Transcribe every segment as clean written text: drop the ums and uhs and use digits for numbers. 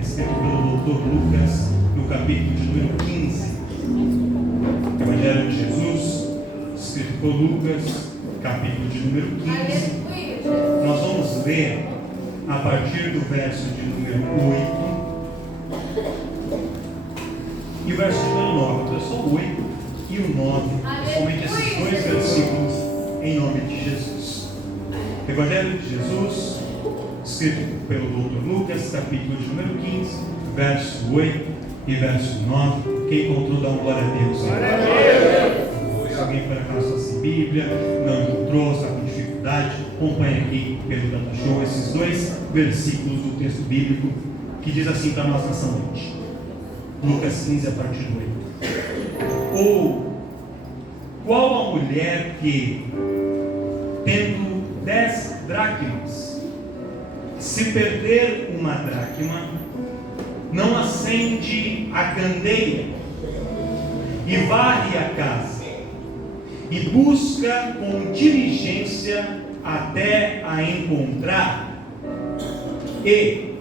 escrito pelo Dr. Lucas, no capítulo de número 15. Evangelho de Jesus, escrito por Lucas, capítulo de número 15. Nós vamos ler a partir do verso de número 8 e o verso de número 9. Então, só o 8 e o 9, somente esses dois versículos, em nome de Jesus. Evangelho de Jesus, escrito pelo Dr. Lucas, capítulo de número 15, verso 8 e verso 9. Quem encontrou, dá uma glória a Deus. Se alguém por acaso está sem Bíblia, não encontrou, está com dificuldade, acompanhe aqui pelo Data Show esses dois versículos do texto bíblico que diz assim para nós nessa noite. Lucas 15, a partir do 8. Ou qual a mulher que, tendo 10 dracmas, se perder uma dracma, não acende a candeia e varre a casa e busca com diligência até a encontrar, e,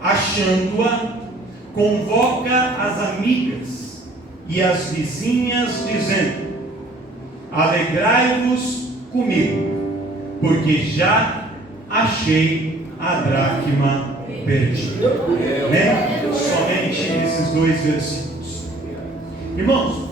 achando-a, convoca as amigas e as vizinhas, dizendo: alegrai-vos comigo, porque já achei a dracma perdida. Somente esses dois versículos. Irmãos,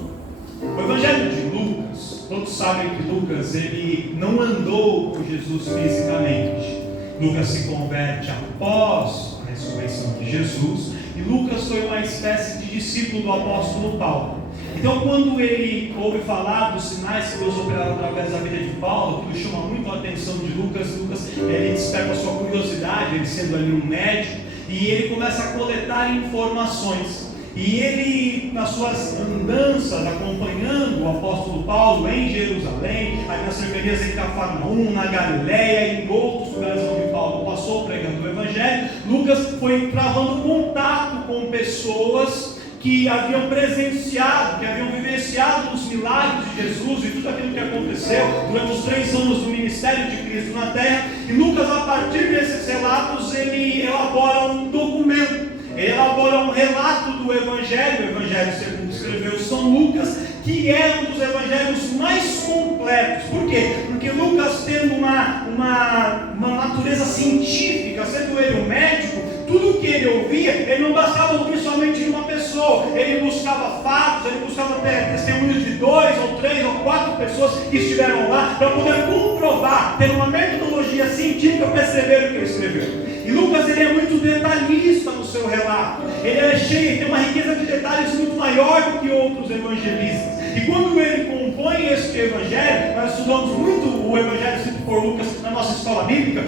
o Evangelho de Lucas, todos sabem que Lucas ele não andou com Jesus fisicamente. Lucas se converte após a ressurreição de Jesus, e Lucas foi uma espécie de discípulo do apóstolo Paulo. Então, quando ele ouve falar dos sinais que Deus operava através da vida de Paulo, aquilo chama muito a atenção de Lucas. Ele desperta a sua curiosidade, ele sendo ali um médico, e ele começa a coletar informações. E ele, nas suas andanças, acompanhando o apóstolo Paulo em Jerusalém, aí nas cercanias em Cafarnaum, na Galileia e em outros lugares onde Paulo passou pregando o Evangelho, Lucas foi travando contato com pessoas que haviam presenciado, que haviam vivenciado os milagres de Jesus e tudo aquilo que aconteceu durante os 3 anos do ministério de Cristo na terra. E Lucas, a partir desses relatos, ele elabora um documento. Ele elabora um relato do Evangelho, o Evangelho segundo escreveu São Lucas, que é um dos evangelhos mais completos. Por quê? Porque Lucas, tendo uma natureza científica, sendo ele um médico, tudo que ele ouvia, ele não bastava ouvir somente de uma pessoa, ele buscava fatos, ele buscava testemunhos de 2 ou 3 ou 4 pessoas que estiveram lá, para poder comprovar, ter uma metodologia científica para escrever o que ele escreveu. E Lucas ele é muito detalhista no seu relato, ele é cheio, tem uma riqueza de detalhes muito maior do que outros evangelistas. E quando ele compõe este evangelho, nós estudamos muito o evangelho escrito por Lucas na nossa escola bíblica,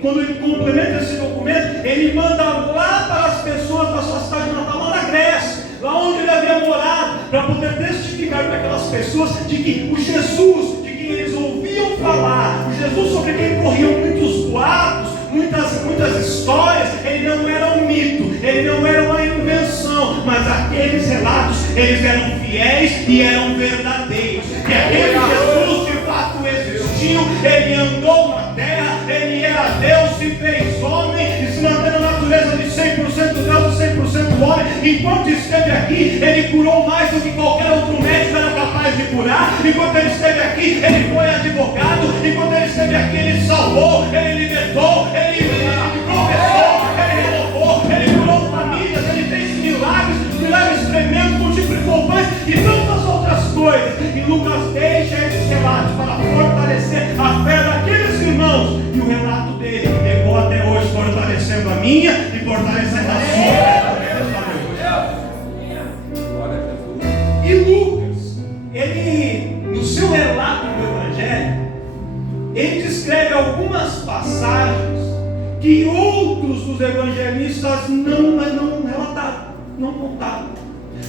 quando ele complementa esse documento, ele manda lá para as pessoas da sua cidade natal, lá na Grécia, lá onde ele havia morado, para poder testificar para aquelas pessoas de que o Jesus, de quem eles ouviam falar, o Jesus sobre quem corriam muitos boatos, muitas histórias, ele não era um mito, ele não era uma invenção, mas aqueles relatos, eles eram fiéis e eram verdadeiros, que aquele Jesus de fato existiu, ele andou na terra, ele era Deus, se fez homem, e se mantendo a natureza de 100% Deus e 100% homem. Enquanto esteve aqui, ele curou mais do que qualquer outro médico era capaz de curar. Enquanto ele esteve aqui, ele foi advogado. Enquanto ele esteve aqui, ele salvou, ele libertou, ele professou, ele renovou, ele curou famílias, ele fez milagres tremendos, multiplicou pães e tantas outras coisas. E Lucas deixa esses relatos para fortalecer a fé daqueles irmãos, e o relato dele pegou até hoje, fortalecendo a minha e fortalecendo a sua. E Lucas, ele, no seu relato do Evangelho, ele descreve algumas passagens que outros dos evangelistas não relataram, não contaram.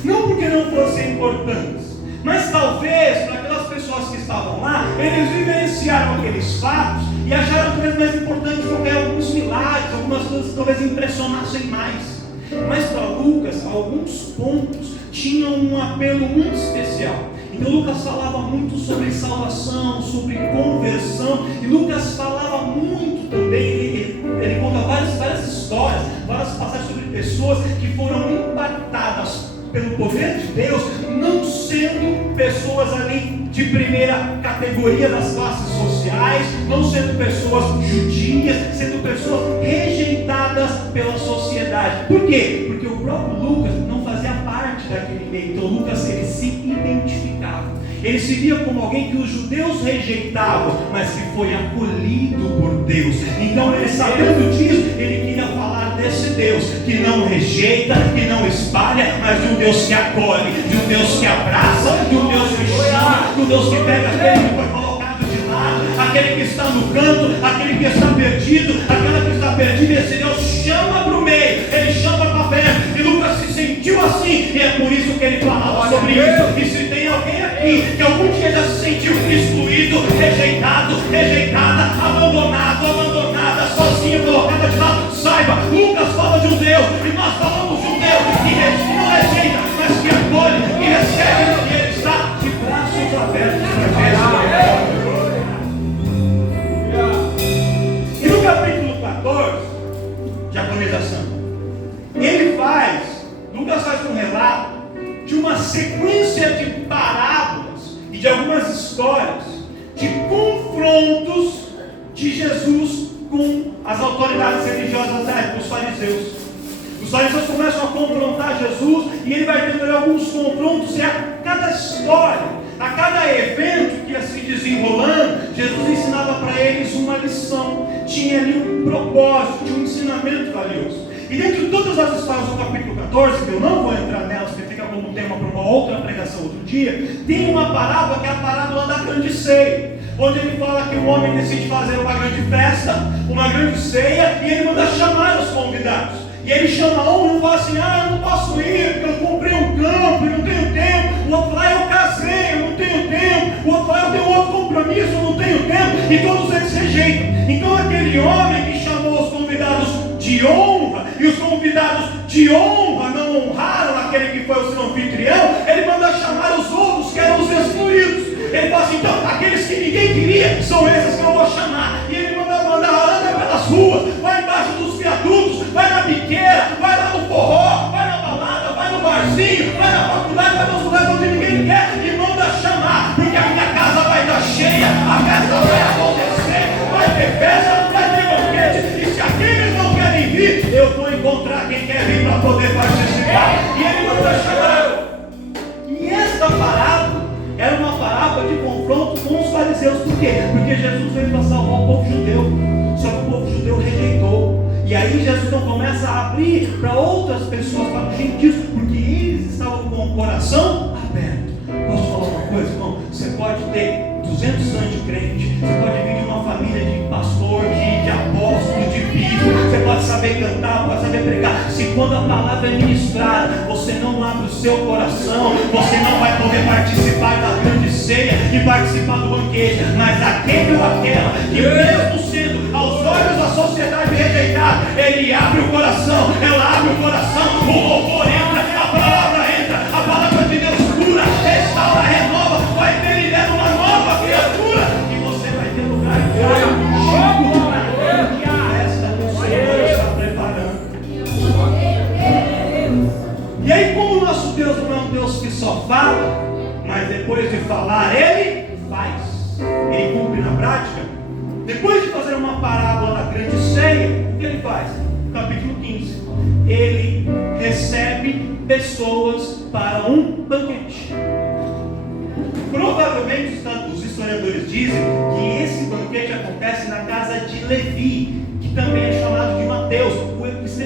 Não porque não fossem importantes, mas talvez para aquelas pessoas que estavam lá, eles vivenciaram aqueles fatos e acharam talvez mais importante porque alguns milagres, algumas coisas talvez impressionassem mais. Mas para Lucas, alguns pontos tinham um apelo muito especial. Então Lucas falava muito sobre salvação, sobre conversão, e Lucas falava muito também, ele conta várias histórias, várias passagens sobre pessoas que foram impactadas pelo poder de Deus, não sendo pessoas ali de primeira categoria das classes sociais, não sendo pessoas judias, sendo pessoas rejeitadas pela sociedade. Por quê? Porque o próprio Lucas não fazia parte daquele meio. Então Lucas, ele se identificava. Ele se via como alguém que os judeus rejeitavam, mas que foi acolhido por Deus. Então ele, sabendo disso, ele queria falar desse Deus que não rejeita, que não espalha, mas de um Deus que acolhe, de um Deus que abraça, de um Deus que chama, de um Deus que pega aquele que foi colocado de lado, aquele que está no canto, aquele que está perdido, aquela que está perdida. Esse Deus chama para o meio, ele chama para perto. E Lucas se sentiu assim, e é por isso que ele falava sobre isso. E se tem alguém aqui que algum dia já se sentiu excluído, rejeitado, rejeitada, abandonado, abandonada, sozinho, colocada de lado, saiba, Lucas fala de um Deus, e nós falamos de um Deus que não rejeita, mas que acolhe, que recebe, e ele está de braços abertos para ver. E no capítulo 14, diaconização, Lucas faz um relato de uma sequência de parábolas e de algumas histórias de confrontos de Jesus com as autoridades religiosas da época, os fariseus. Os fariseus começam a confrontar Jesus e ele vai tendo alguns confrontos, e a cada história, a cada evento que ia se desenrolando, Jesus ensinava para eles uma lição, tinha ali um propósito, tinha um ensinamento valioso. E dentre todas as histórias do capítulo 14, que eu não vou entrar nelas, porque fica como tema para uma outra pregação outro dia, tem uma parábola que é a parábola da grande ceia, onde ele fala que o homem decide fazer uma grande festa, uma grande ceia, e ele manda chamar os convidados. E ele chama um e fala assim: eu não posso ir, porque eu comprei um campo e não tenho tempo. O outro fala: eu casei, eu não tenho tempo. O outro fala: eu tenho outro compromisso, eu não tenho tempo. E todos eles rejeitam. Então aquele homem que chamou os convidados de honra, e os convidados de honra não honraram aquele que foi o seu anfitrião, ele manda chamar os outros, que eram os excluídos. Ele fala assim: então, aqueles que ninguém queria, são esses que eu vou chamar. E ele manda anda pelas ruas, vai embaixo dos viadutos, vai na biqueira, vai lá no forró, vai na balada, vai no barzinho, vai na faculdade, vai nos lugares onde ninguém quer, e manda chamar, porque a minha casa vai estar cheia, a festa vai acontecer, vai ter festa, vai ter banquete, e se aqueles não querem vir, eu vou encontrar quem quer vir para poder participar. E ele manda chamar. E esta parábola era uma parábola de confronto com os fariseus. Por quê? Porque Jesus veio para salvar o povo judeu, só que o povo judeu rejeitou. E aí Jesus não começa a abrir para outras pessoas, para os gentios, porque eles estavam com o coração aberto. Posso falar uma coisa, irmão? Você pode ter 200 anos de crente, você pode vir de uma família de pastor, de apóstolo, de bispo, você pode saber cantar, pode saber pregar. Se quando a palavra é ministrada, você não abre o seu coração, você não vai poder participar da grande ceia e participar do banquete. Mas aquele ou aquela que, mesmo sendo aos olhos da sociedade rejeitada, ele abre o coração, ela abre o coração, o louvor entra, a palavra entra, a palavra de Deus cura, restaura, renova, vai ter ele dando uma nova criatura, e você vai ter lugar de Chico na grande festa que o Senhor está preparando. E aí, como o nosso Deus não é um Deus que só fala, mas depois de falar ele faz, ele cumpre na prática. Depois de fazer uma parábola da grande ceia, o que ele faz? Capítulo 15, ele recebe pessoas para um banquete. Provavelmente os historiadores dizem que esse banquete acontece na casa de Levi, que também é chamado de Mateus,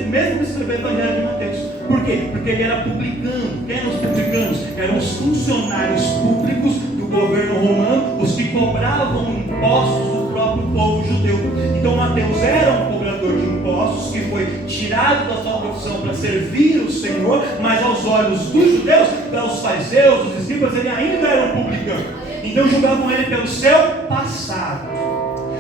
mesmo escrevendo o Evangelho de Mateus. Por quê? Porque ele era publicano. Quem eram os publicanos? Eram os funcionários públicos do governo romano, os que cobravam impostos do próprio povo judeu. Então Mateus era um cobrador de impostos que foi tirado da sua profissão para servir o Senhor, mas aos olhos dos judeus, pelos fariseus, dos escribas, ele ainda era um publicano. Então julgavam ele pelo seu passado.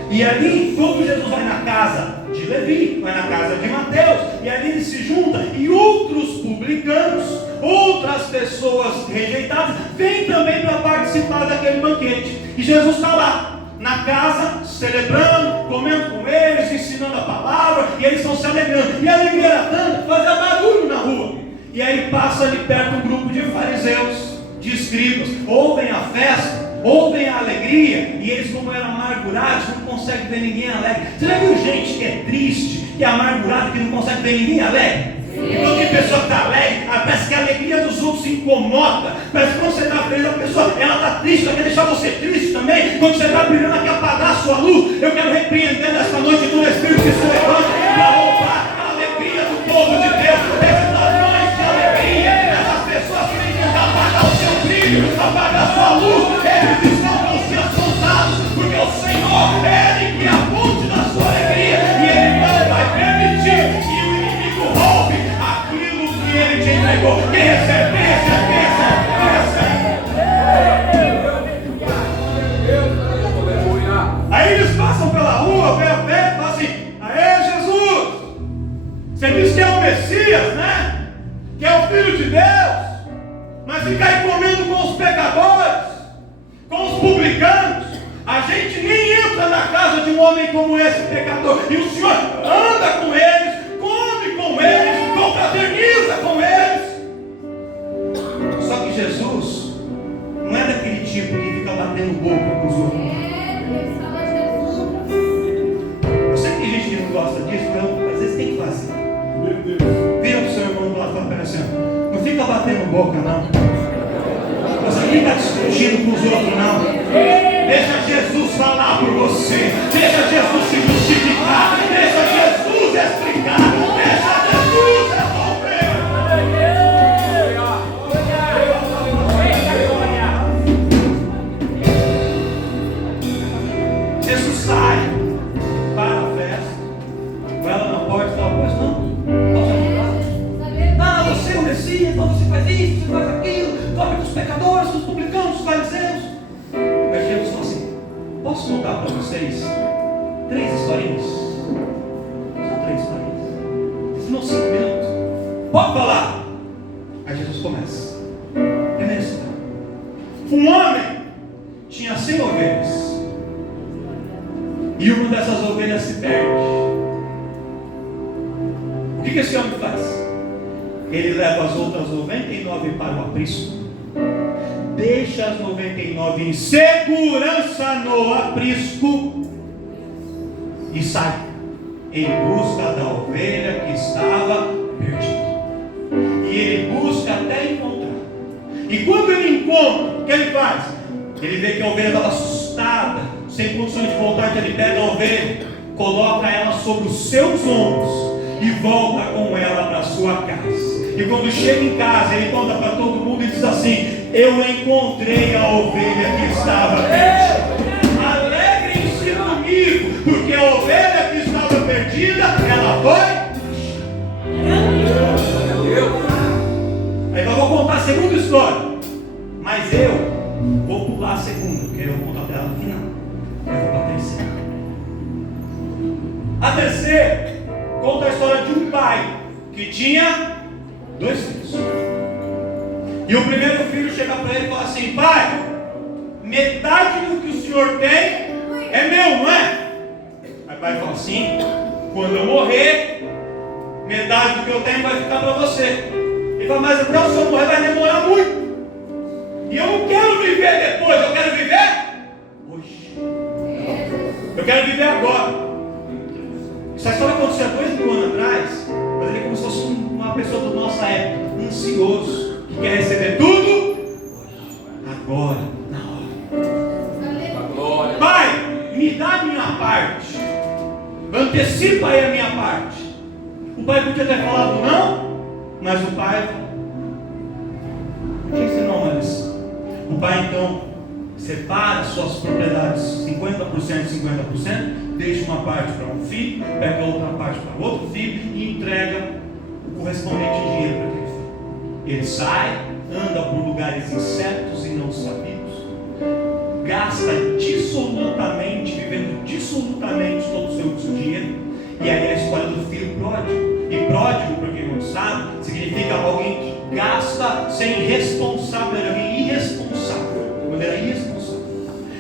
E ali, quando Jesus vai na casa de Levi, vai na casa de Mateus, e ali ele se junta, e outros publicanos, outras pessoas rejeitadas, vêm também para participar daquele banquete. E Jesus está lá, na casa, celebrando, comendo com eles, ensinando a palavra, e eles estão se alegrando. E a alegria era tanta, fazia barulho E aí passa ali perto um grupo de fariseus, de escribas, ouvem a festa, ouvem a alegria, e eles, como eram amargurados, não conseguem ver ninguém alegre. Você já viu gente que é triste, que é amargurada, que não consegue ver ninguém alegre? Então tem pessoa que está alegre, parece que a alegria dos outros se incomoda. Parece que quando você está feliz, a pessoa ela está triste, ela quer deixar você triste também. Quando você está brilhando, ela quer apagar a sua luz. Eu quero repreender nesta noite todo Espírito que se levanta para roubar a alegria do povo de Deus. Esses ladrões de alegria, essas pessoas que tentam apagar o seu brilho, apagar a sua luz, eles estão com os dias contados, porque o Senhor é Ele que é a fonte da sua alegria, e Ele não vai permitir que o inimigo roube aquilo que Ele te entregou. Quem recebe, Aí eles passam pela rua, vê a festa e falam assim: aê, Jesus, você diz que é o Messias, né? Que é o Filho de Deus, mas fica aí comendo com os pecadores, com os publicanos. A gente nem entra na casa de um homem como esse pecador, e o Senhor anda com eles, come com eles, confraterniza com eles. Só que Jesus não é daquele tipo que fica batendo boca com os outros. Eu sei que tem gente que não gosta disso, mas às vezes tem que fazer. Vira para o seu irmão do lado e fala para ele assim: não fica batendo boca, não. Você fica discutindo com os outros, não. Deixa Jesus falar por você. Deixa Jesus se justificar. Deixa Jesus explicar. Deixa Jesus resolver. Jesus sai para a festa. Com ela na porta e fala: pois não? Posso ajudar? Ah, você é o Messias, então você faz isso, você faz aquilo. Come com os pecadores, com os publicanos, com os fariseus. Aí Jesus falou assim: posso contar para vocês 3 historinhas? São 3 historinhas. Se não 5 minutos, pode falar. Aí Jesus começa. Primeira história: um homem tinha 100 ovelhas, e uma dessas ovelhas se perde. O que esse homem faz? Ele leva as outras 99 para o aprisco, deixa as 99 em segurança no aprisco e sai em busca da ovelha que estava perdida. E ele busca até encontrar. E quando ele encontra, o que ele faz? Ele vê que a ovelha estava assustada, sem condições de voltar. Então ele pega a ovelha, coloca ela sobre os seus ombros e volta com ela para sua casa. E quando chega em casa, ele conta para todo mundo e diz assim: eu encontrei a ovelha que estava perdida. Alegrem-se comigo, porque a ovelha que estava perdida, ela foi. Aí eu vou contar a segunda história, mas eu vou pular a segunda, porque eu vou contar dela no final. Eu vou para a terceira. A terceira conta a história de um pai que tinha 2 filhos. E o primeiro filho chega para ele e fala assim: pai, metade do que o senhor tem é meu, não é? Aí o pai fala assim: quando eu morrer, metade do que eu tenho vai ficar para você. Ele fala: mas até o senhor morrer vai demorar muito. E eu não quero viver depois, eu quero viver hoje. Eu quero viver agora. Essa história aconteceu há 2000 anos atrás, mas ele é como se fosse uma pessoa da nossa época, ansioso, que quer receber tudo agora, na hora. Pai, me dá a minha parte, antecipa aí a minha parte. O pai podia ter falado não, mas o pai disse não, mas o pai então separa suas propriedades 50%, 50%, deixa uma parte para um filho, pega a outra parte para outro filho e entrega o correspondente em dinheiro para aquele filho. Ele sai, anda por lugares incertos e não sabidos, gasta dissolutamente, vivendo dissolutamente todo o seu dinheiro. E aí é a história do filho pródigo. E pródigo, para quem não sabe, significa alguém que gasta sem responsabilidade, alguém irresponsável. Quando era irresponsável.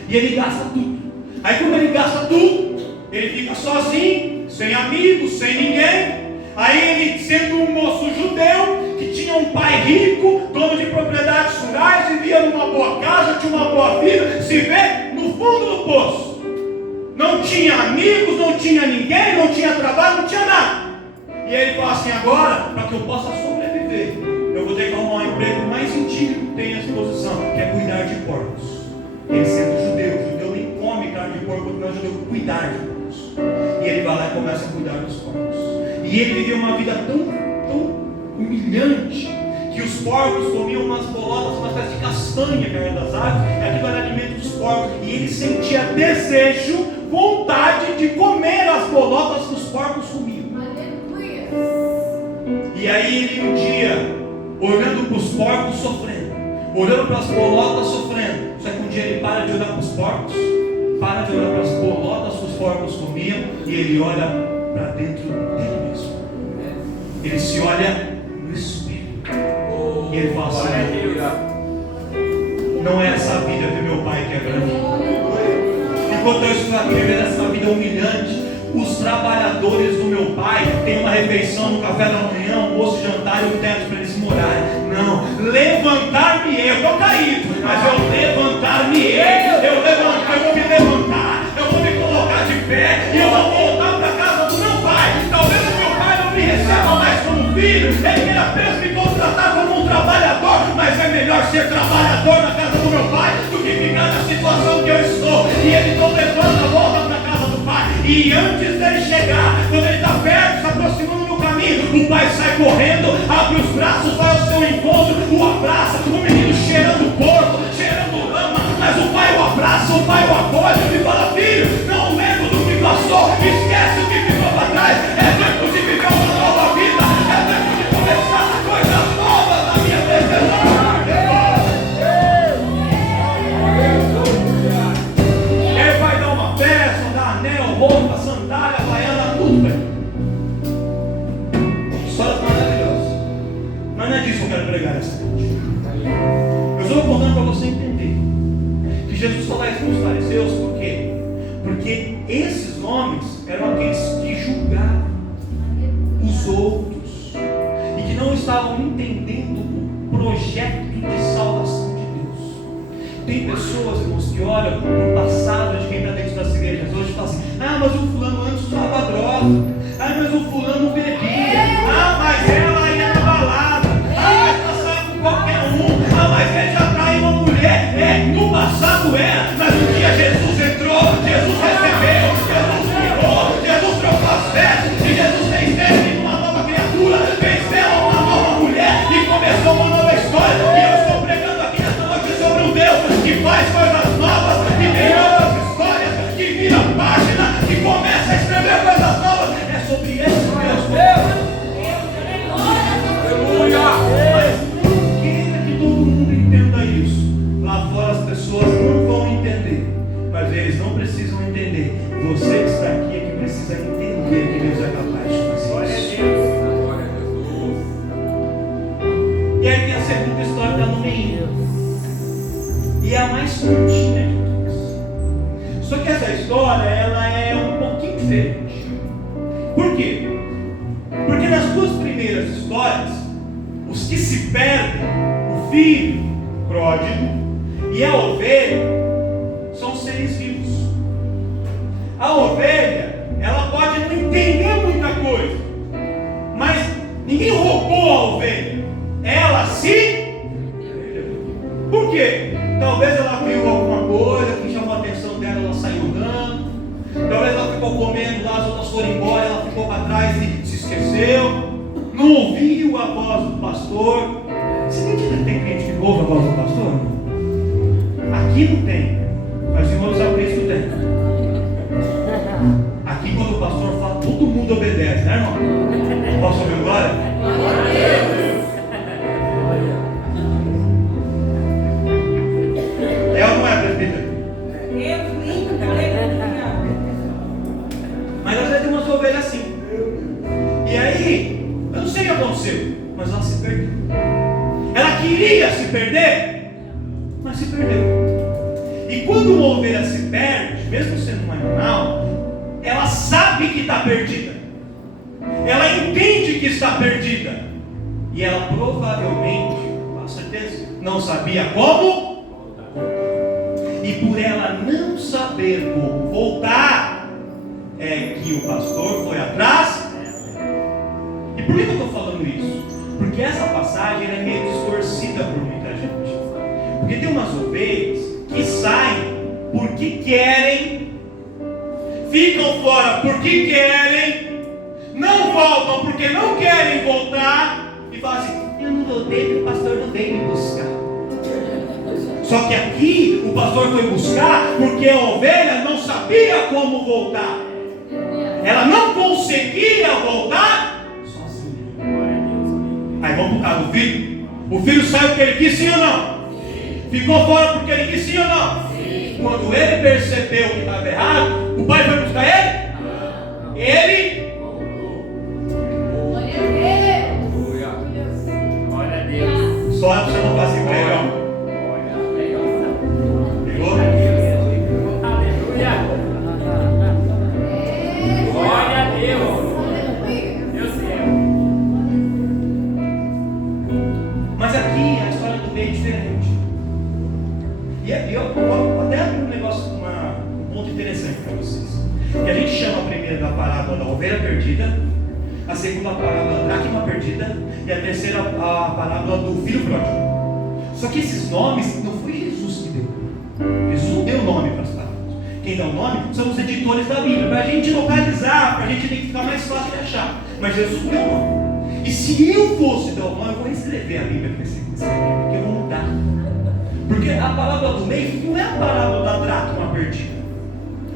E ele gasta tudo. Aí quando ele gasta tudo, ele fica sozinho, sem amigos, sem ninguém. Aí ele, sendo um moço judeu, que tinha um rico, dono de propriedades rurais, vivia numa boa casa, tinha uma boa vida, se vê no fundo do poço. Não tinha amigos, não tinha ninguém, não tinha trabalho, não tinha nada. E aí ele fala assim: agora, para que eu possa sobreviver, eu vou ter que arrumar um emprego mais antigo que tem à disposição, que é cuidar de porcos. Ele sendo judeu nem come carne de porco, não é judeu, cuidar de porcos. E ele vai lá e começa a cuidar dos porcos. E ele viveu uma vida tão humilhante, que os porcos comiam umas bolotas, uma espécie de castanha que era das árvores, e aquilo era alimento dos porcos, e ele sentia desejo, vontade de comer as bolotas que os porcos comiam. E aí ele um dia, olhando para os porcos sofrendo, olhando para as bolotas sofrendo, só que um dia ele para de olhar para os porcos, para de olhar para as bolotas que os porcos comiam, e ele olha para dentro dele mesmo. Ele se olha no espelho. E ele fala assim: não é essa vida que meu pai quer para mim. Enquanto eu estou aqui vivendo essa vida humilhante, os trabalhadores do meu pai têm uma refeição no café da manhã, almoço, jantar e um teto para eles morarem. Não, levantar-me-ei, eu estou caído, mas eu levantar-me-ei, eu vou me levantar, eu vou me colocar de pé e eu vou voltar para a casa do meu pai. Talvez o meu pai não me receba mais como filho, ele queira apenas me contratar como um trabalhador, mas é melhor ser trabalhador na casa do meu pai do que ficar na situação que eu estou. E ele então levanta, volta para a casa do pai, e antes dele chegar, quando ele está perto, se aproximando do caminho, o pai sai correndo, abre os braços, vai ao seu encontro, o abraça, o menino cheirando porco, cheirando lama, mas o pai o abraça, o pai o acolhe e fala: filho, não lembro do que passou, esquece o que ficou para trás, é tempo de viver uma nova vida, é tempo de começar coisas novas na minha presença. Ele vai dar uma festa, dar anel, roupa, sandália, baiana, tudo, velho. Histórias maravilhosas. Mas não é disso que eu quero pregar essa noite. Eu estou contando para você entender que Jesus falou isso para os fariseus, por quê? Porque esses homens eram aqueles que julgavam os outros e que não estavam entendendo o projeto de salvação de Deus. Tem pessoas, irmãos, que olham para o passado de quem está dentro das igrejas hoje e falam assim: ah, mas o fulano antes usava droga, ah, mas o fulano bebia, ah, mas ela ia na balada, ah, mas passava com qualquer um, ah, mas ele já traiu uma mulher. No passado era, mas um dia Jesus entrou, Jesus recebeu, Jesus virou, Jesus trocou as vestes, e Jesus fez dele uma nova criatura, fez dela uma nova mulher e começou uma nova história. E eu estou pregando aqui nesta noite sobre um Deus que faz coisas novas, que tem novas histórias, que vira página, que começa a escrever coisas novas. É sobre esse Deus. Mas não queira que todo mundo entenda isso. Lá fora as pessoas não vão entender, mas eles não precisam entender. Você que está aqui é que precisa entender que Deus é capaz de fazer isso. E aí tem a segunda história da Noemi, e é a mais curtinha de todas. Só que essa história, ela é um pouquinho diferente. Por quê? Porque nas duas primeiras histórias, os que se perdem, o filho pródigo e a ovelha, são seres vivos. A ovelha, ela pode não entender muita coisa, mas ninguém roubou a ovelha, ela se... Por quê? Talvez ela viu alguma coisa que chamou a atenção dela, ela saiu andando. Talvez ela ficou comendo lá, as outras foram embora, ela ficou para trás e se esqueceu. Não ouviu a voz do pastor. Você acredita que tem crente que ouve a voz do pastor? Aqui não tem, mas em outros Cristo tem. Aqui quando o pastor fala, todo mundo obedece, né, irmão? Posso ouvir agora? É ou não é, presbítero? Mas às vezes tem umas ovelhas assim. E aí, eu não sei o que aconteceu, mas ela se perdeu. Ela queria se perder, mas se perdeu. E quando uma ovelha se perde, mesmo sendo um animal, ela sabe que está perdida. Ela entende que está perdida. E ela provavelmente não sabia como, e por ela não saber como voltar, é que o pastor foi atrás. E por que eu estou falando isso? Porque essa passagem é meio distorcida por muita gente. Porque tem umas ovelhas que saem porque querem, ficam fora porque querem, não voltam porque não querem voltar, e falam assim: eu não voltei porque o pastor não veio me buscar. Só que aqui o pastor foi buscar porque a ovelha não sabia como voltar. Ela não conseguia voltar sozinha. Aí vamos para o caso do filho. O filho saiu porque ele quis, sim ou não? Ficou fora porque ele quis, sim ou não? Quando ele percebeu que estava errado, o pai foi buscar ele? Ele só para você não fazer assim para ele, ó. Pegou? Aleluia! Glória a Deus! Deus céu! Mas aqui a história do meio é diferente. E eu vou até abrir um negócio, um ponto interessante para vocês. Que a gente chama a primeira da parábola da ovelha perdida, a segunda parábola da dracma perdida, e a terceira a parábola do filho pródigo. Só que esses nomes não foi Jesus que deu. Jesus não deu nome para as parábolas. Quem dá o nome são os editores da Bíblia, para a gente localizar, para a gente identificar mais fácil de achar. Mas Jesus deu o nome. E se eu fosse dar o nome, eu vou escrever a Bíblia para esse porque eu vou mudar. Porque a parábola do meio não é a parábola da dracma perdida.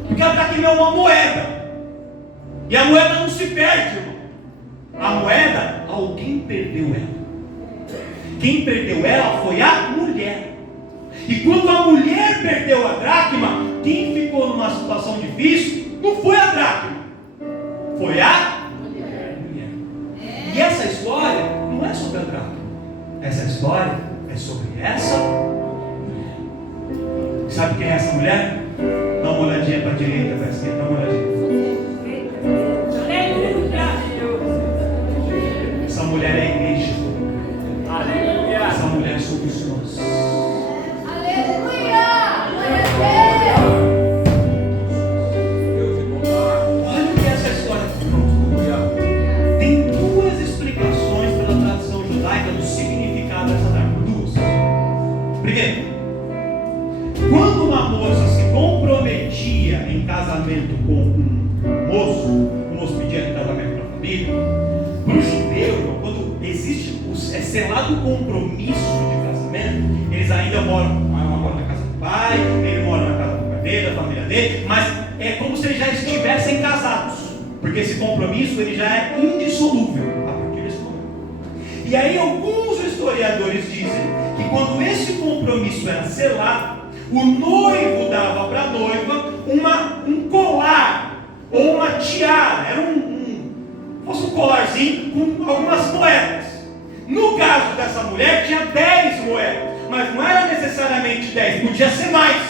Porque a dracma é uma moeda. E a moeda não se perde, irmão. A moeda, alguém perdeu ela. Quem perdeu ela foi a mulher. E quando a mulher perdeu a dracma, quem ficou numa situação difícil não foi a dracma, foi a mulher. E essa história não é sobre a dracma. Essa história é sobre essa mulher. Sabe quem é essa mulher? Dá uma olhadinha para a direita, para a esquerda, dá uma olhadinha. Essa mulher é a igreja. Aleluia! Essa mulher somos nós. Aleluia! Glória a Olha o que é essa história. Tem duas explicações pela tradição judaica do significado dessa dracma. Duas. Primeiro, quando uma moça se comprometia em casamento com um moço pedia em casamento para a família, para o judeu, quando existe é selado o compromisso de casamento, eles ainda moram na casa do pai, ele mora na casa do pai dele, da família dele, mas é como se eles já estivessem casados, porque esse compromisso ele já é indissolúvel a partir desse momento. E aí alguns historiadores dizem que quando esse compromisso era selado, o noivo dava para a noiva um colar ou uma tiara, era fosse um colarzinho com algumas moedas. No caso dessa mulher tinha 10 moedas, mas não era necessariamente 10, podia ser mais.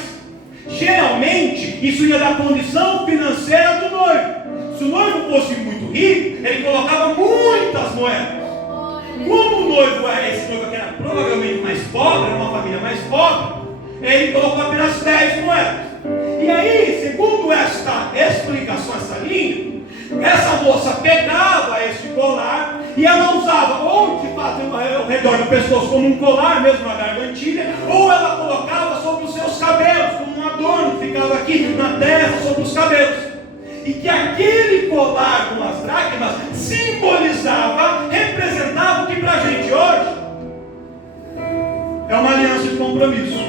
Geralmente isso ia da condição financeira do noivo. Se o noivo fosse muito rico, ele colocava muitas moedas. Como o noivo esse noivo que era provavelmente mais pobre, era uma família mais pobre, ele colocou apenas 10 moedas. E aí, segundo esta explicação, essa linha, essa moça pegava esse colar e ela usava ou de fato ao redor do pescoço como um colar, mesmo na gargantilha, ou ela colocava sobre os seus cabelos, como um adorno que ficava aqui na testa, sobre os cabelos. E que aquele colar com as dracmas simbolizava, representava o que para a gente hoje é uma aliança de compromisso.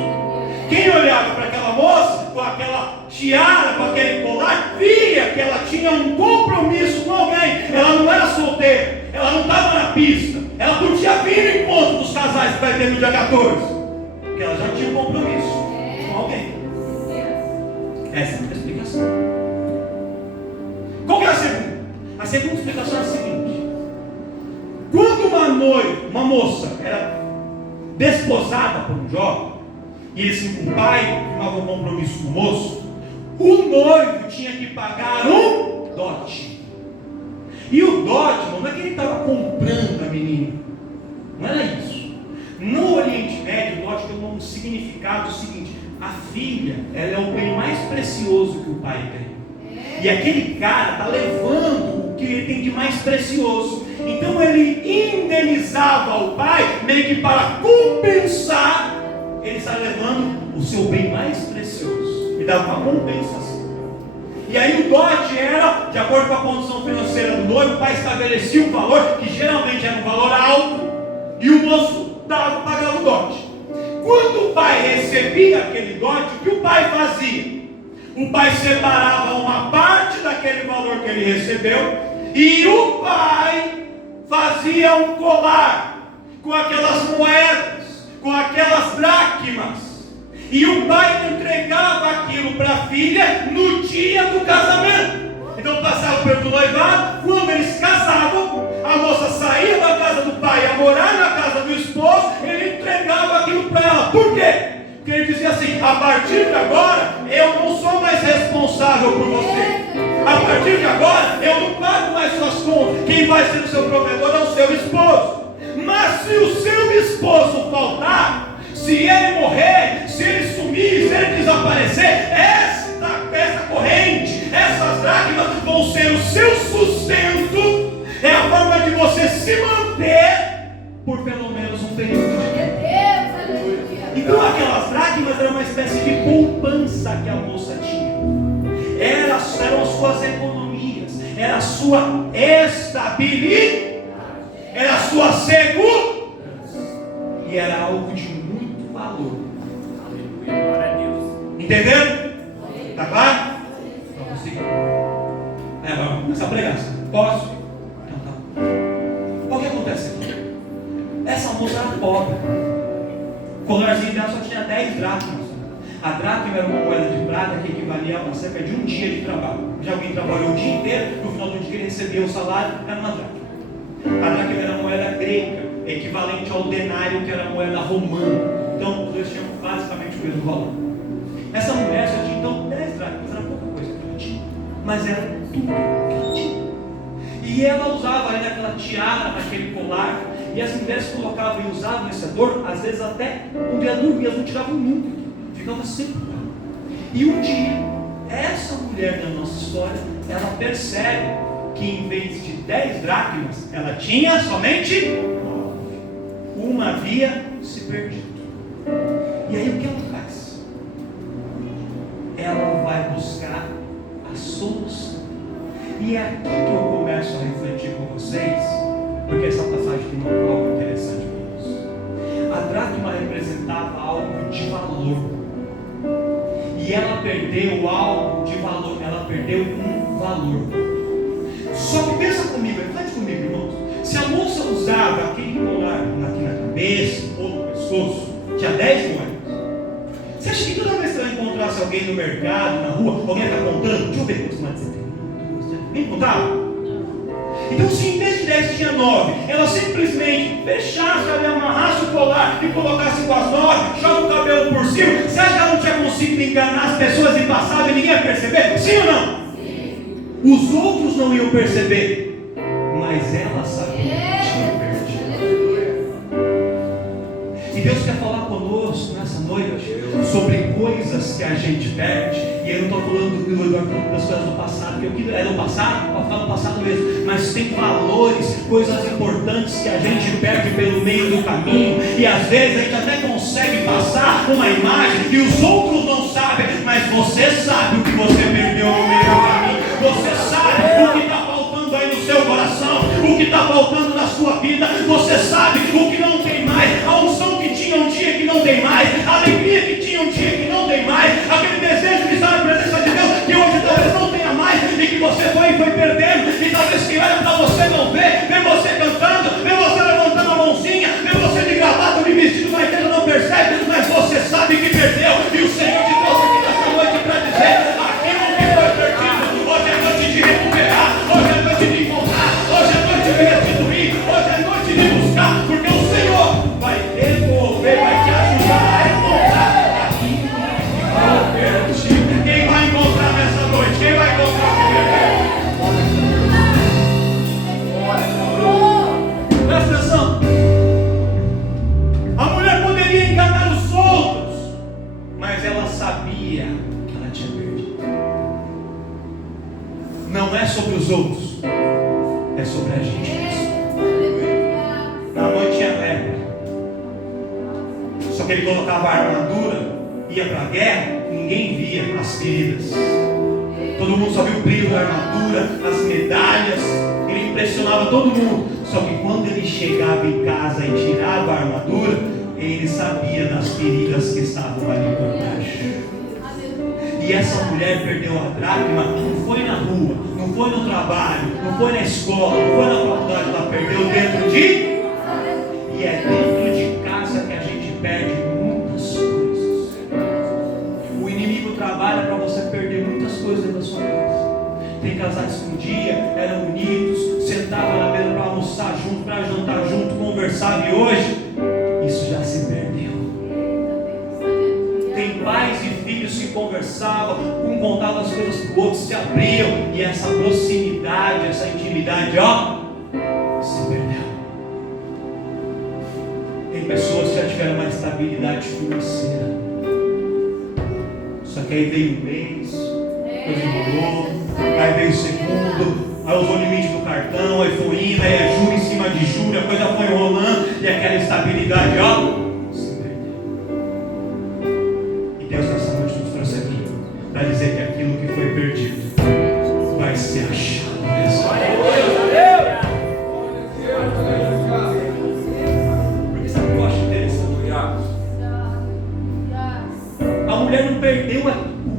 Quem olhava para aquela moça, com aquela tiara, com aquele colar, via que ela tinha um compromisso com alguém. Ela não era solteira, ela não estava na pista, ela podia vir no encontro dos casais que vai ter no dia 14, porque ela já tinha um compromisso com alguém. Essa é a explicação. Qual que é a segunda? A segunda explicação é a seguinte: quando uma moça era desposada por um jovem, e o pai firmava um compromisso com o moço, o noivo tinha que pagar um dote. E o dote, não é que ele estava comprando a menina, não era isso. No Oriente Médio, Ló tem um significado seguinte: a filha, ela é o bem mais precioso que o pai tem. E aquele cara está levando o que ele tem de mais precioso. Então ele indenizava o pai, meio que para compensar. Ele está levando o seu bem mais precioso e dava uma compensação. E aí o dote era, de acordo com a condição financeira do noivo, o pai estabelecia um valor que geralmente era um valor alto, e o moço pagava o dote. Quando o pai recebia aquele dote, o que o pai fazia? O pai separava uma parte daquele valor que ele recebeu, e o pai fazia um colar com aquelas moedas, com aquelas dracmas, e o pai entregava aquilo para a filha no dia do casamento. Então passava o período do noivado, quando eles casavam, a moça saía da casa do pai, ia morar na casa do esposo, ele entregava aquilo para ela. Por quê? Porque ele dizia assim: a partir de agora eu não sou mais responsável por você. A partir de agora eu não pago mais suas contas. Quem vai ser o seu provedor é o seu esposo. Mas se o seu esposo faltar, se ele morrer, se ele sumir, se ele desaparecer, essa corrente, essas dracmas vão ser o seu sustento. É a forma de você se manter por pelo menos um período de tempo. Então aquelas dracmas eram uma espécie de poupança que a moça tinha. Eram as suas economias, era a sua estabilidade, era a sua segurança, e era algo de muito valor. Glória a Deus. Entenderam? Está claro? Vamos seguir. Vamos começar a pregar. Posso? Então tá. O que acontece aqui? Essa moça era pobre. O colarzinho dela só tinha 10 dracmas. A dracma era uma moeda de prata que equivalia a cerca de um dia de trabalho. Já alguém trabalhou o dia inteiro, no final do dia ele recebia o salário, era uma dracma. A dracma era uma moeda grega, equivalente ao denário, que era a moeda romana. Então os dois tinham basicamente o mesmo valor. Essa mulher só tinha então 10 dracmas, era pouca coisa que ela tinha, mas era tudo que ela tinha. E ela usava ainda aquela tiara, naquele colar, e as mulheres colocavam e usavam esse adorno, às vezes até quando ia dormir, elas não tiravam nunca, ficava sempre lá. E um dia, essa mulher na nossa história, ela percebe que em vez de 10 dracmas, ela tinha somente 9. Uma havia se perdido. E aí o que ela faz? Ela vai buscar a solução. E é aqui que eu começo a refletir com vocês, porque essa passagem tem algo interessante para nós. A dracma representava algo de valor. E ela perdeu algo de valor, ela perdeu um valor. Só que pensa comigo, reflete comigo, irmãos. Se a moça usava aquele colar aqui na cabeça ou no pescoço, tinha 10 moedas. Você acha que toda vez que ela encontrasse alguém no mercado, na rua, alguém está contando? Deixa eu ver quantos moedas você tem. Nem contava? Então, se em vez de 10 tinha 9, ela simplesmente fechasse, ela amarrasse o colar e colocasse com as 9, joga o cabelo por cima, você acha que ela não tinha conseguido enganar as pessoas e passava e ninguém ia perceber? Sim ou não? Sim. Os outros não iam perceber, mas ela sabia que tinha perdido. E Deus quer falar conosco nessa noite sobre coisas que a gente perde. E eu não estou falando das coisas do passado, porque o que é do passado, pode falar do passado mesmo, mas tem valores, coisas importantes que a gente perde pelo meio do caminho, e às vezes a gente até consegue passar uma imagem e os outros não sabem, mas você sabe o que você perdeu no meio do caminho, você sabe o que está faltando aí no seu coração, o que está faltando na sua vida, você sabe o que não tem mais, a unção que tinha um dia que não tem mais, a alegria que tinha um dia que não tem mais, aquele desejo de estar na presença de Deus que hoje talvez não tenha mais, e que você foi perdendo, e talvez quem olha para você não vê você cantando, vê você levantando a mãozinha, vê você de gravata, de vestido, mas ele não percebe, mas você sabe que perdeu, e o Senhor te trouxe aqui nessa noite para dizer, aquilo que foi perdido, hoje é noite de recuperar, hoje é noite de encontrar, hoje é noite de restituir, hoje é noite de buscar, porque o Só que ele colocava a armadura, ia para a guerra, ninguém via as feridas. Todo mundo só viu o brilho da armadura, as medalhas. Ele impressionava todo mundo. Só que quando ele chegava em casa e tirava a armadura, ele sabia das feridas que estavam ali por baixo. E essa mulher perdeu a dracma, não foi na rua, não foi no trabalho, não foi na escola, não foi na faculdade, ela perdeu dentro de... E é dentro de casa que a gente perde muitas coisas. O inimigo trabalha para você perder muitas coisas dentro da sua casa. Tem casais que um dia eram unidos, sentavam na mesa para almoçar junto, para jantar junto, conversavam, e hoje isso já se perdeu. Tem pais e filhos que conversavam, um contava as coisas para o outro, se abriam, e essa proximidade, essa intimidade, se perdeu. Tem pessoas que já tiveram uma estabilidade financeira, só que aí veio um mês, depois enrolou, aí veio o segundo, aí usou o limite do cartão, aí foi indo, aí é juro em cima de juro, a coisa foi enrolando, e aquela estabilidade, se perdeu. E Deus nessa noite nos trouxe aqui para dizer que aquilo que foi perdido vai ser achado. Porque sabe o que eu acho interessante? A mulher não perdeu o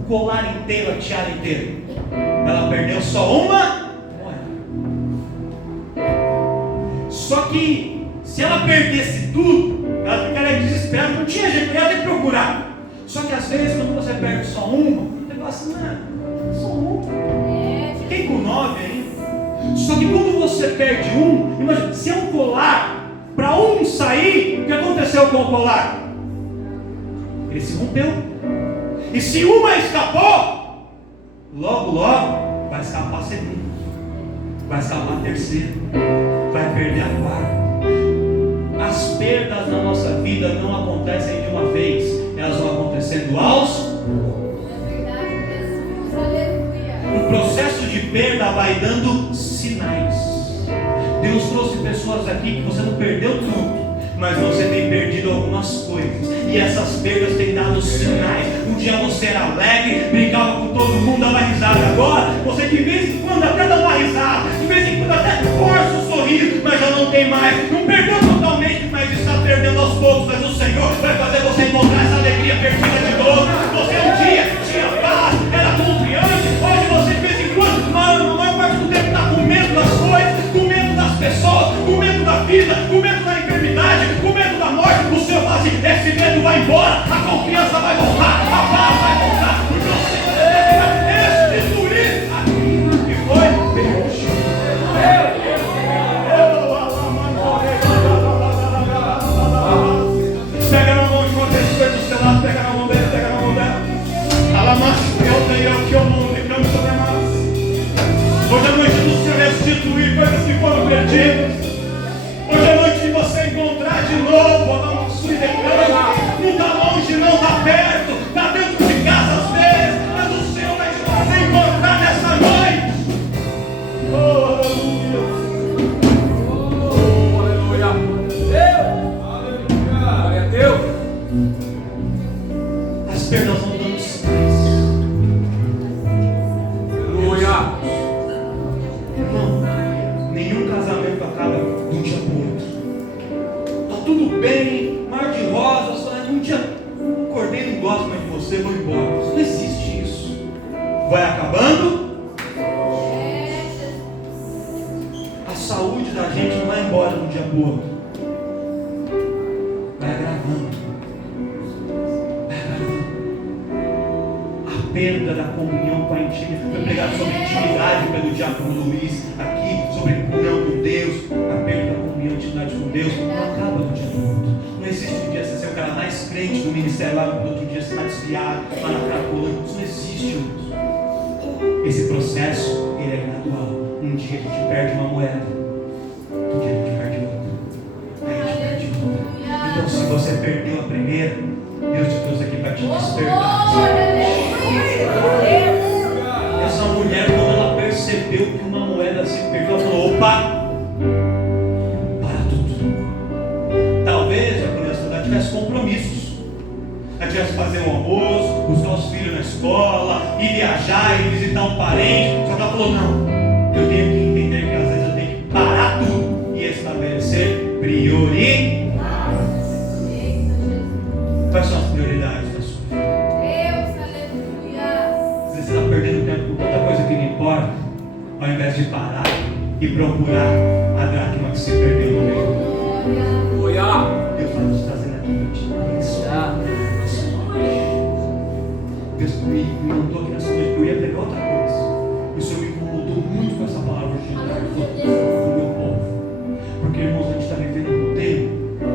colar inteiro, a tiara inteira. Ela perdeu só uma moeda. Só que se ela perdesse tudo, ela ficaria desesperada, não tinha jeito, ela ia ter que procurar. Só que às vezes quando você perde só uma, você fala assim, não, só uma. Fiquei com 9 ainda. Só que quando você perde um, imagina, se é um colar, para um sair, o que aconteceu com o colar? Ele se rompeu. E se uma escapou, logo vai escapar a segunda, vai escapar a terceira, vai perder a quarta. As perdas na nossa vida não acontecem de uma vez, elas vão acontecendo aos... O processo de perda vai dando sinais. Deus trouxe pessoas aqui que você não perdeu tudo, mas você tem perdido algumas coisas, e essas perdas têm dado sinais. Um dia você era alegre, brincava com todo mundo, dava risada. Agora você de vez em quando até dá uma risada, de vez em quando até força o sorriso, mas já não tem mais. Não perdeu totalmente, mas está perdendo aos poucos. Mas o Senhor vai fazer você encontrar essa alegria perdida de novo. Você um dia tinha paz, era confiante, hoje você de vez em quando, a maior parte do tempo está com medo das coisas, com medo das pessoas, com medo da vida, com medo da enfermidade, com medo da morte. O Senhor fala assim, esse medo vai embora, a confiança vai voltar, a paz vai voltar, porque o Senhor vai restituir aquilo que foi perdido. Pega na mão de uma pessoa do seu lado, pega na mão dela, pega na mão dela. Hoje é noite do Senhor restituir coisas que foram perdidas. Hoje é noite de você encontrar de novo a mão sua e declara. Não está longe, não está perto, está dentro de casa às vezes, mas o Senhor vai te fazer encontrar nessa noite. Oh, aleluia. Glória a Deus. As perdas vão dando sinais. Aleluia. Irmão, nenhum casamento acaba de um dia para o outro. Está tudo bem, mar de rosas, um dia acordei, não gosto mais de você, vou embora. Não existe isso. Vai acabando. A saúde da gente não vai embora de um dia para o outro. Vai agravando. Vai agravando. A perda da comunhão com a intimidade. Foi pregado sobre intimidade pelo diácono Luiz aqui, sobre comunhão com Deus. A perda da comunhão, intimidade com Deus não acaba de um dia para o outro. Não existe um dia você ser o cara mais crente do ministério, lá no outro dia você está desviado, lá na Cracolândia. Isso não existe, irmãos. Esse processo, ele é gradual. Um dia a gente perde uma moeda, outro dia a gente perde outra, aí a gente perde outra. Então, se você perdeu a primeira, Deus te trouxe aqui para te despertar. Essa mulher, quando ela percebeu que uma moeda se perdeu, ela falou: opa, para tudo. Talvez a criança tivesse compromissos. a gente vai fazer um almoço, buscar os filhos na escola, ir viajar, ir visitar um parente. Só que ela falou, não, eu tenho que entender que às vezes eu tenho que parar tudo e estabelecer prioridades. Quais são as prioridades da sua vida? Às vezes você está perdendo tempo com tanta coisa que não importa, ao invés de parar e procurar a dracma que se perdeu no meio. Deus vai nos trazer aqui isso. Deus, eu não estou aqui nessa noite, eu ia pregar outra coisa. O Senhor me incomodou muito com essa palavra de do meu povo. Porque, irmãos, a gente está vivendo um tempo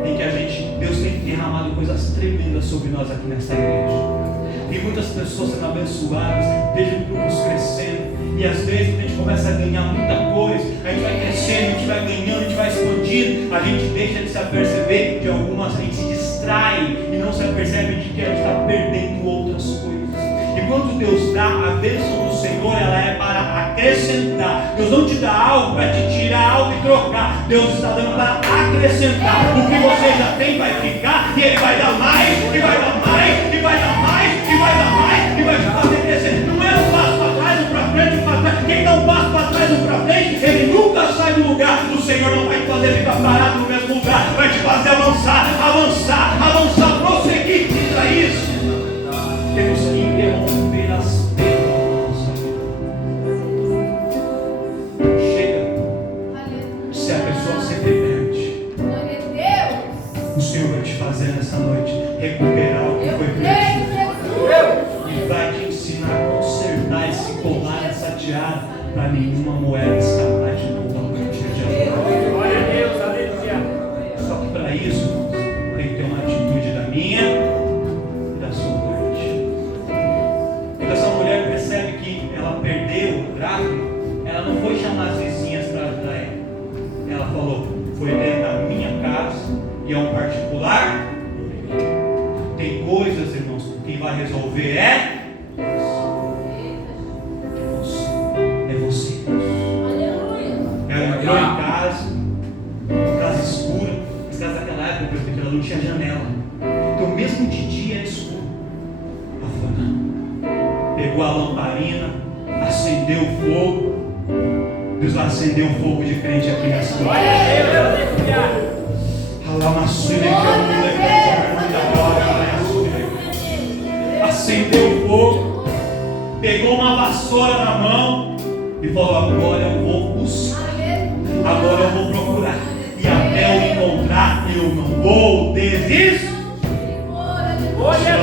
em que Deus tem derramado coisas tremendas sobre nós aqui nessa igreja. Tem muitas pessoas sendo abençoadas, vejo grupos crescendo. E às vezes a gente começa a ganhar muita coisa, a gente vai crescendo, a gente vai ganhando, a gente vai expandindo, a gente deixa de se aperceber de algumas, a gente se distrai e não se apercebe de que a gente está perdendo outras coisas. E quando Deus dá, a bênção do Senhor, ela é para acrescentar. Deus não te dá algo para te tirar algo e trocar. Deus está dando para acrescentar. O que você já tem vai ficar, e Ele vai dar mais, e vai dar mais, e vai dar mais, e vai dar mais, e vai te fazer crescer. Não é um passo para trás, um para frente, um para trás. Quem dá um passo para trás, um para frente, ele nunca sai do lugar. O Senhor não vai te fazer ficar parado no mesmo lugar, vai te fazer avançar, avançar, avançar, prosseguir. Para isso, temos que interromper as perdas da nossa vida. Chega. Se a pessoa sempre perde, o Senhor vai te fazer nessa noite recuperar o que foi perdido. E vai te ensinar a consertar esse colar, essa tiara, para nenhuma moeda escapar de novo a partir de agora. Glória a Deus, aleluia. Só que para isso tem que ter uma atitude da minha e da sua parte. Quando essa mulher percebe que ela perdeu o dracma, ela não foi chamar as vizinhas para ajudar ela. Ela falou, foi dentro da minha casa e é um particular. Tem coisas, irmãos, que quem vai resolver é você. Ela entrou em casa escura, as casas daquela época, porque ela não tinha janela. Então, mesmo de dia era escuro. Ela falou, não. Pegou a lamparina, acendeu o fogo. Deus vai acender um fogo de crente aqui nessa noite. Acendeu o fogo, pegou uma vassoura na mão e falou, agora eu vou buscar, agora eu vou procurar, e até eu encontrar eu não vou desistir. Glória